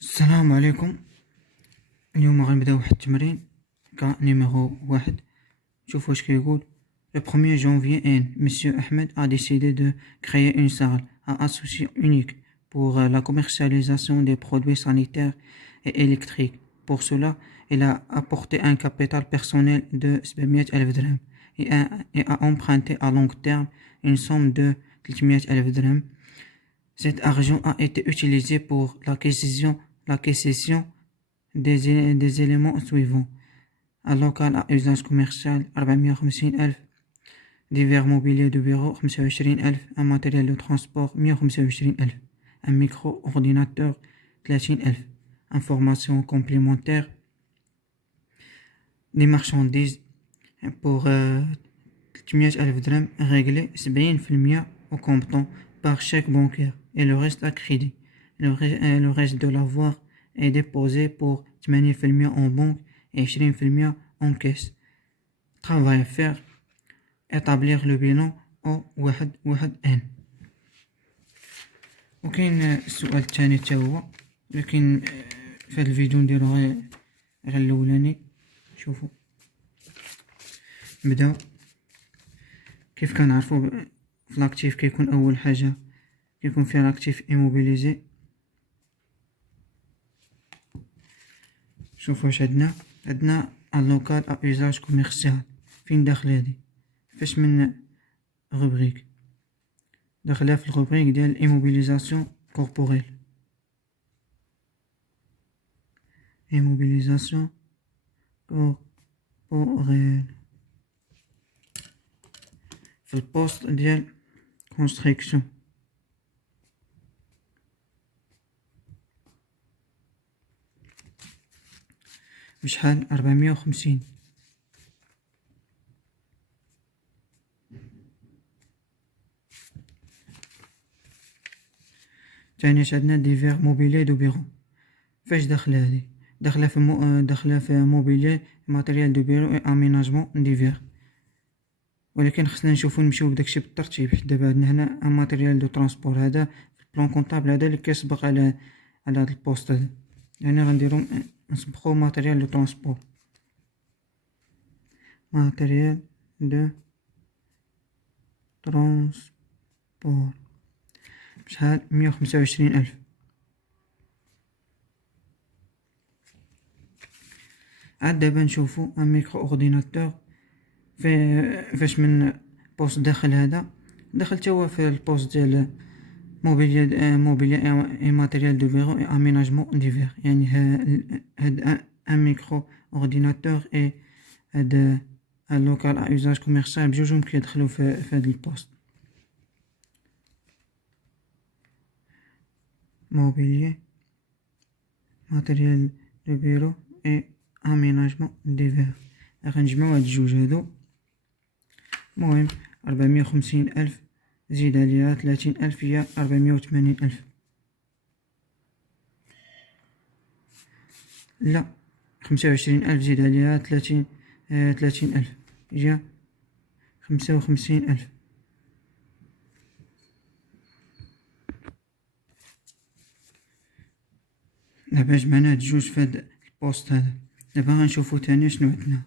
السلام عليكم. اليوم غنبداو واحد التمرين كا نيميرو واحد. شوف واش كيقول. Le 1er janvier, Monsieur Ahmed a décidé de créer une salle à association unique pour la commercialisation des produits sanitaires et électriques. Pour cela, il a apporté un capital personnel de 700,000 dirhams et a emprunté à long terme une somme de 300,000 dirhams. Cet argent a été utilisé pour l'acquisition des éléments suivants: un local à usage commercial 450,000, divers mobilier de bureau 25,000, un matériel de transport 125,000, un micro-ordinateur 30,000, informations complémentaires, des marchandises pour 300,000 dirhams réglés 70% au comptant par chèque bancaire et le reste à crédit. Le reste de l'avoir est déposé pour 80% en banque et 20% en caisse. Travail à faire: établir le bilan au واحد N. وكاين السؤال الثاني حتى هو، لكن في هذا الفيديو نديرو غير الاولاني. شوفوا نبداو. كيف كنعرفوا في لاكتيف كيكون اول حاجه كيكون فيه لاكتيف ايموبيليزي. شوفوا واش عندنا اللوكال ا يوزاج كوميرسيال. فين داخل هادي؟ فاش من روبريك داخلها في الروبريك ديال ايموبيليزاسيون كوربوريل. ايموبيليزاسيون كوربوريل في البوست ديال كونستركسيون. بشحال؟ 450. ثاني عندنا ديفير موبيلي دو بيرو. فاش داخله هادي؟ داخله في موبيلي ماتيريال دو بيرو اي اميناجمون ديفير، ولكن خصنا نمشيو بداكشي بالترتيب. دابا عندنا هنا ان ماتيريال دو ترونسبور، هذا في البلان كونطابل هذا اللي كيسبق على هذا البوست هذا، يعني غنديرو نسبقو ماتيريال دو ترونسبور. ماتيريال دو ترونسبور بشحال؟ 125,000. عاد دابا نشوفو ان ميكرو اورديناتور فاش من بوست داخل هذا دخل تا هو في البوست ديال موبيليا اي ماتيريال دو بيرو اي اميناجمون ديفير، يعني هاد ان ميكرو اورديناتور اي هاد اللوكال ا يوزاج كوميرسيال بجوجهم كيدخلوا في هاد البوست. موبيليا ماتيريال دو بيرو اي اميناجمون ديفير، غنجمعو هاد الجوج هادو. المهم 450,000 زيد عليها 30,000 هي 480,000. لا، 25,000 زيد عليها 30,000 هي 55,000. دابا جمعنا هاد الجوج في هاد البوست هذا. دابا غنشوفو تاني شنو عندنا.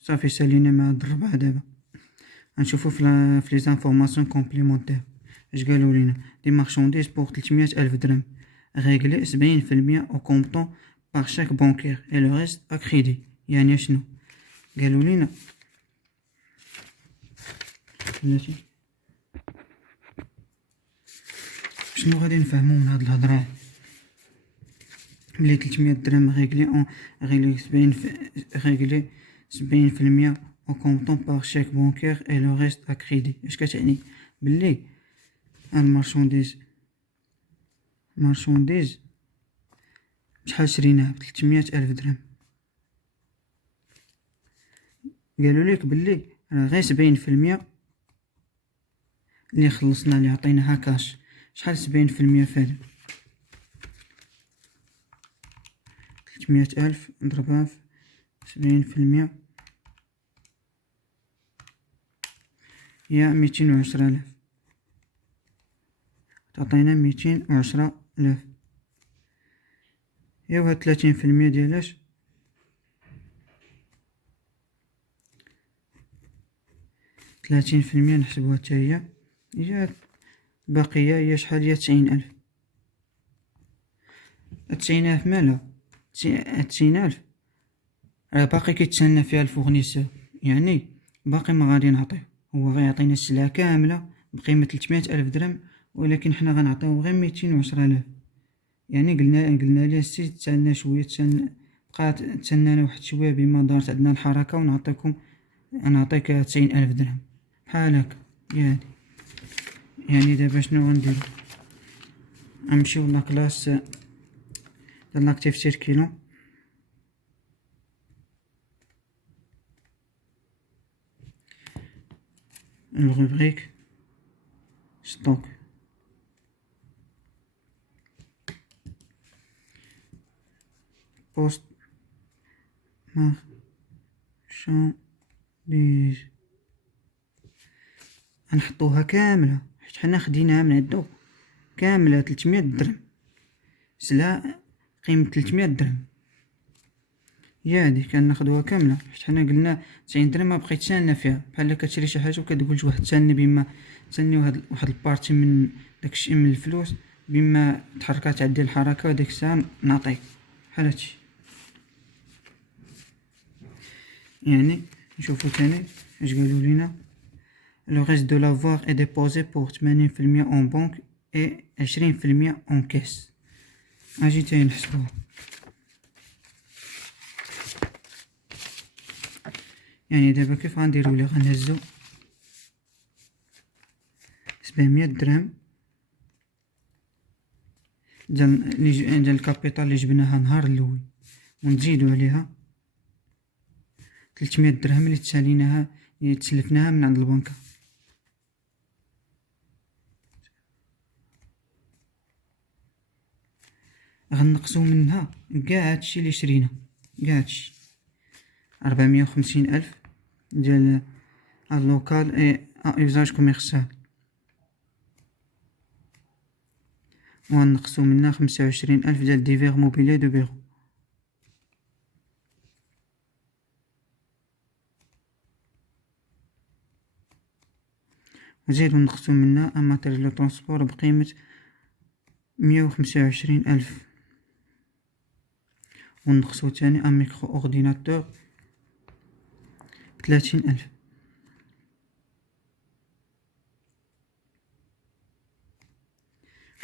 صافي سالينا مع هاد الربعة. دابا غنشوفو في لي زانفورماسيون كومبليمونتير اش قالوا لينا. دي مارشانديز بور 300,000 درهم ريغلي 70% او كومبطون باغ شاك بانكير اي لو ريست ا كريدي. يعني شنو قالوا لينا؟ شنو غادي نفهمو من هاد الهضره؟ ملي 300 درهم ريغلي 70% au comptant par chèque bancaire et le reste à crédit. اش كتعني؟ بلي المارشانديز شحال شريناها؟ ب 300,000 درهم. قالوا لك بلي غير 70% اللي خلصنا اللي عطيناها كاش. شحال 70% فهذا؟ 300,000 نضربها في 70% هي 210,000. تعطينا 210,000. ايوا هاد 30% ديالاش 30% نحسبوها حتى هي باقية هي شحال؟ هي 90,000. 90,000 مالا 90,000 راه باقي كيتسنى فيها الفورنيسور، يعني باقي ما غادي نعطيه، هو غيعطينا السلعة كاملة بقيمة 300,000 درهم، ولكن حنا غنعطيو غير 210,000. يعني قلنا ليه السي تسنى شوية، بقى تسنانا واحد شوية بما دارت عندنا الحركة، نعطيك 90,000 درهم بحال هكا. يعني دابا شنو غنديرو؟ غنمشيو لاكلاس ديال لاكتيف سيركيلون، الروبريك ستوك، بوست مارشانديز، غنحطوها كاملة حيت حنا خديناها من عندو كاملة 300 درهم، سلعة قيمة 300 درهم، هي هادي كناخدوها كاملة حيت حنا قلنا 90 درهم ما بقيت تسالنا فيها، بحال كتشري شي حاجة وكتقول واحد تسالني بما تسالني واحد البارتي من داكشي من الفلوس، بما تحركات عندي الحركة وديك الساعة نعطيك بحال هادشي. يعني نشوفو تاني اش قالوا لينا. Le reste de l'avoir est déposé pour 80% en banque et 20% en caisse. اجي تاني نحسبوها. يعني دابا كيف غنديرو؟ لي غنهزو 700 درهم ديال الكابيطال اللي جبناها نهار الاول، ونزيدو عليها 300 درهم اللي تساليناها اللي تسلفناها من عند البنكة. غنقصو منها كاع هادشي اللي شرينا، كاع هادشي 450,000 ديال اللوكال اي يوزاج كوميرسيال، وغنقصو منها 25,000 ديال ديفير موبيلي دو بيرو، وزيدو نقصو منها ان ماتيريال ترونسبور بقيمة 125,000، ونقصو تاني ان ميكرو اورديناتور 30,000.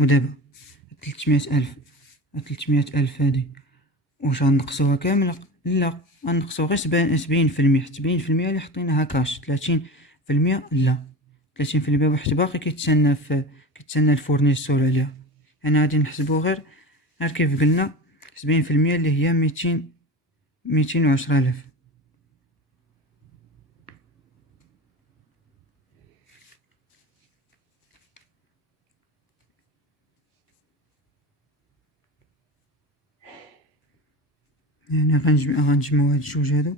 ودابا 300,000 هادي واش غنقصوها كاملة؟ لا، غنقصو غير 70%، حيت 70% اللي حطيناها كاش، 30% لا، 30% واحد باقي كيتسنى الفورنيسور عليها. انا غادي نحسبو غير كيف قلنا 70% اللي هي 210,000. يعني غنجمعو هاد الجوج هادو،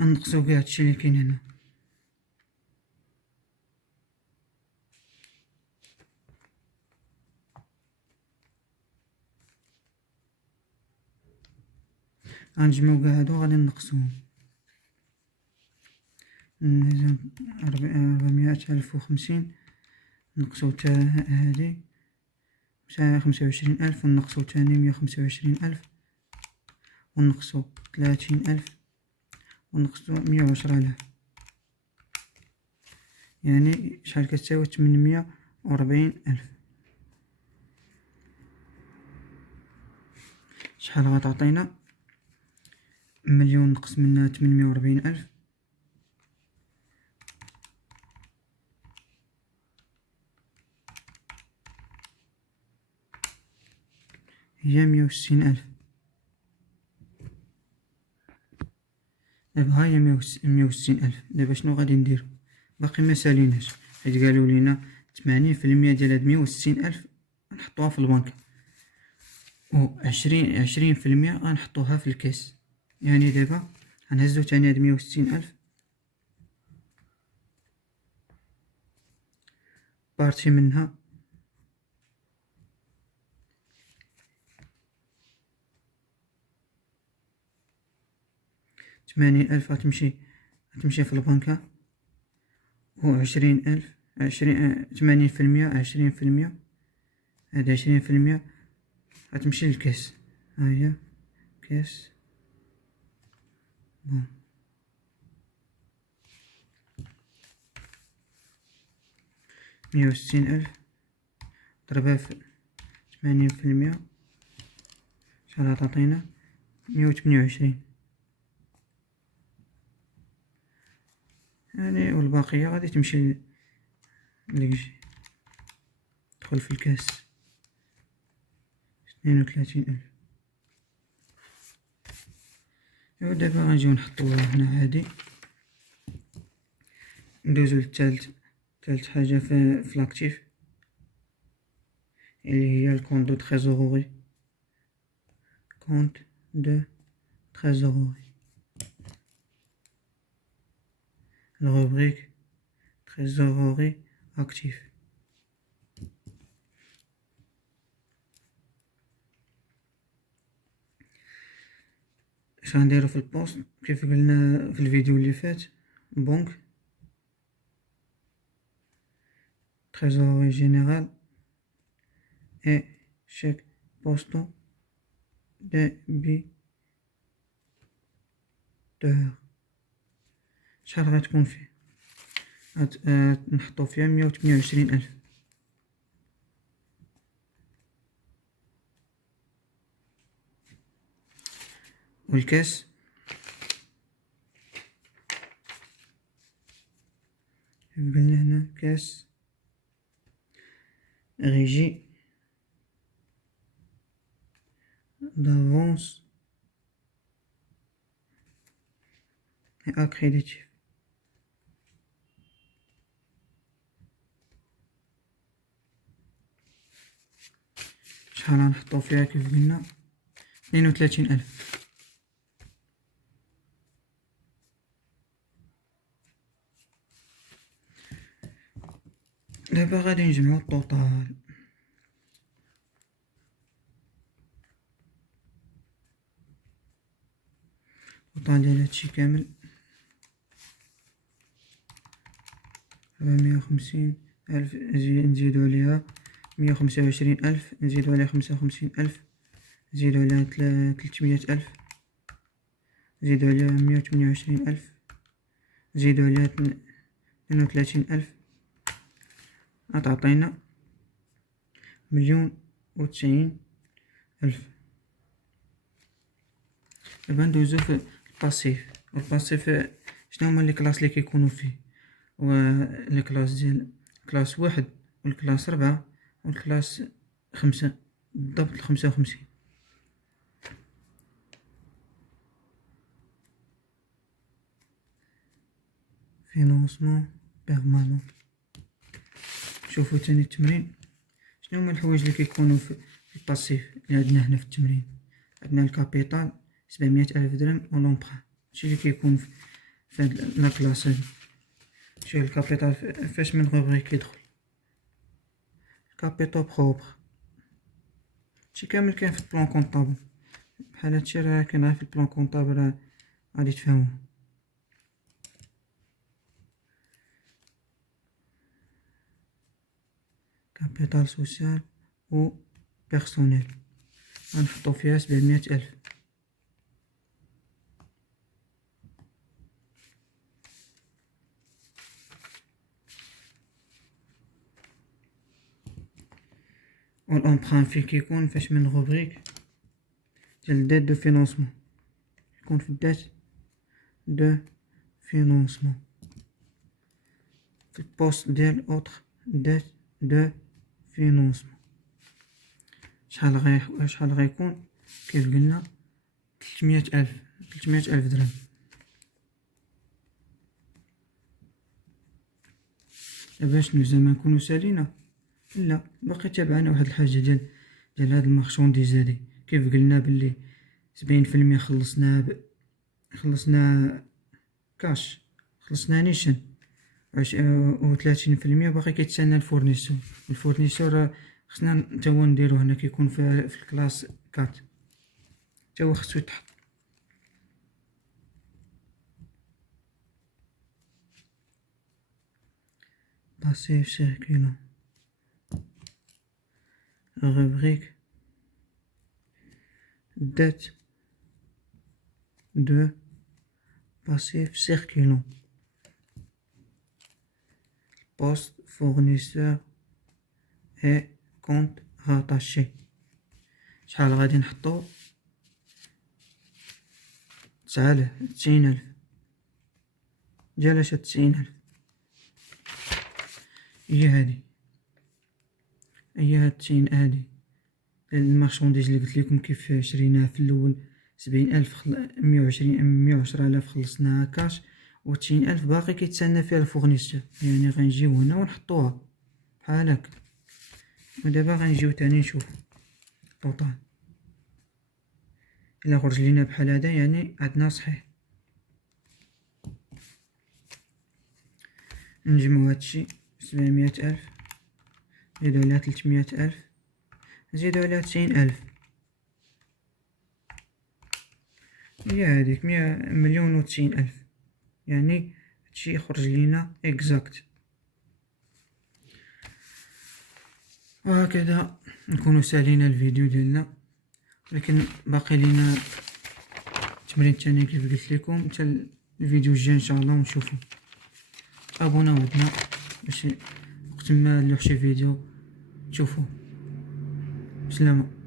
غنقصو كاع هادشي اللي كاين هنا. غنجمعو كاع هادو غادي نقصوهم، 450 نقصو تا هادي 25,000، ونقصو تاني 125,000، ونقصو 30,000، ونقصو 110,000. يعني شحال كتساوي؟ 840,000. شحال غتعطينا؟ 1,000,000 نقص منها 840,000 هي 160,000. دابا ها هي 160,000. دابا شنو غادي ندير؟ باقي ما ساليناش، حيت قالوا لينا 80% ديال هاد 160,000 نحطوها في البنك، و 20% غنحطوها في الكاس. يعني دابا غنهزو تاني هاد 160,000 بارتي منها $80,000 غتمشي في البنكة، و 20,000 80%، 20%، هاد 20% غتمشي للكاس. ها هي كاس. بون 160,000 ضربها في 80%، شحال غتعطينا؟ 128. يعني والباقية غادي تمشي ليجي تدخل في الكاس 32,000. ايوا دابا غنجيو نحطوها هنا عادي. ندوزو للثالث حاجة في لاكتيف، اللي هي الكونط دو تريزوروري. كونط دو تريزوروري، الروبريك تريزوروري اكتيف. اش غنديرو في البوست كيف قلنا في الفيديو اللي فات؟ بنك تريزوري جينيرال اي شيك بوستو ديبيتور. شحال غتكون فيه؟ نحطو فيها 128,000. والكاس قلنا هنا كاس ريجي دافونس اكريديتيف. شحال غنحطو فيها؟ كيف قلنا 32,000. دابا غادي نجمعو الطوطال. الطوطال ديال هادشي كامل 450,000، نزيدو عليها 125,000، نزيدو عليها 55,000، نزيدو عليها 300,000، نزيدو عليها 128,000، نزيدو عليها 32,000، غتعطينا 1,090,000. دابا ندوزو في الباسيف. الباسيف شنو هما لي كلاس لي كيكونوا فيه؟ و لي كلاس ديال كلاس 1 والكلاس 4 والكلاس 5، بالضبط 55. فينونسمون بيرمانون. شوفوا تاني التمرين، شنو هما الحوايج اللي كيكونوا في الباسيف اللي عندنا هنا في التمرين؟ عندنا الكابيتال 700,000 درهم و لومبران. هادشي اللي كيكون في هاد لا كلاس هادي. شوف الكابيتال فاش من روبريك كيدخل الكابيتال بروبر. هادشي كامل كاين في البلان كونطابل، بحال هادشي راه كاين غير في البلان كونطابل، راه غادي تفهموه. كابيتال سوسيال و بيرسونيل غنحطو فيها 700,000. و الامبران فين كيكون؟ فاش من روبريك ديال ديت دو فينونسمون، يكون في الدات دو فينونسمون، في البوست ديال اوتر دات دو فينونسمون. شحال غيكون؟ كيف قلنا 300,000 درهم. باش زعما نكونو سالينا. لا باقي تابعنا واحد الحاجه ديال هاد المارشونديز هادي. كيف قلنا بلي 70% خلصنا كاش، خلصنا نيشان، و 30% باقي كيتسنى الفورنيسور خصنا نتا هو نديرو هنا كيكون في الكلاس 4 تا هو خصو يتحط. Passif circulant. Rubrique dette de passif circulant. Poste fournisseur et compte rattaché. شحال غادي نحطو؟ 90,000. ديالاش 90,000؟ هي هادي 90 المارشونديز اللي قلت لكم كيف شريناها في الاول. 70,000 110,000 خلصناها كاش، و 90,000 باقي كيتسنى فيها الفورنيسور. يعني غنجيو هنا ونحطوها بحال هكا، ودابا غنجيو تاني نشوف طوطال. الا خرج لينا بحال هذا يعني عندنا صحيح. نجمعو هادشي 700,000 نزيدو عليها 300,000 نزيدو عليها 90,000. هي هاديك 1,090,000. يعني هادشي يخرج لينا اكزاكت. وهكذا نكونو سالينا الفيديو ديالنا، ولكن باقي لينا التمرين الثاني كيف قلت لكم. حتى الفيديو الجاي ان شاء الله ونشوفو. ابوناو عندنا باش وقت ما نلوح شي فيديو تشوفوه. سلامة.